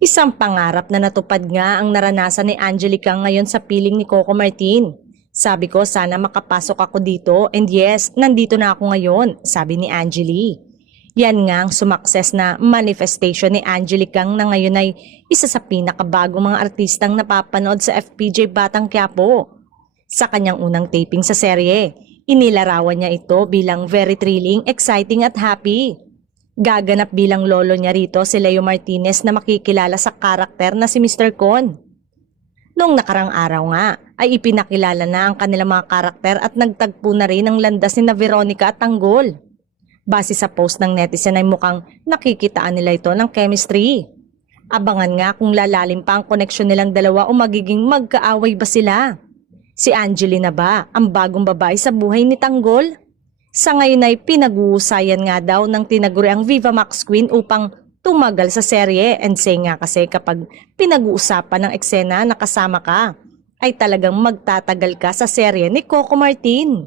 Isang pangarap na natupad nga ang naranasan ni Angelica ngayon sa piling ni Coco Martin. Sabi ko sana makapasok ako dito and yes, nandito na ako ngayon, sabi ni Angeli. Yan nga ang sumakses na manifestation ni Angelica na ngayon ay isa sa pinakabagong mga artistang napapanood sa FPJ Batang Quiapo. Sa kanyang unang taping sa serye, inilarawan niya ito bilang very thrilling, exciting at happy. Gaganap bilang lolo niya rito si Leo Martinez na makikilala sa karakter na si Mr. Con. Noong nakarang araw nga ay ipinakilala na ang kanilang mga karakter at nagtagpo na rin ang landas ni na Veronica at Tanggol. Base sa post ng netizen ay mukhang nakikitaan nila ito ng chemistry. Abangan nga kung lalalim pa ang koneksyon nilang dalawa o magiging magkaaway ba sila. Si Angelina ba ang bagong babae sa buhay ni Tanggol? Sa ngayon ay pinag-uusayan nga daw ng tinaguriang Viva Max Queen upang tumagal sa serye and say nga kasi kapag pinag-uusapan ng eksena na kasama ka ay talagang magtatagal ka sa serye ni Coco Martin.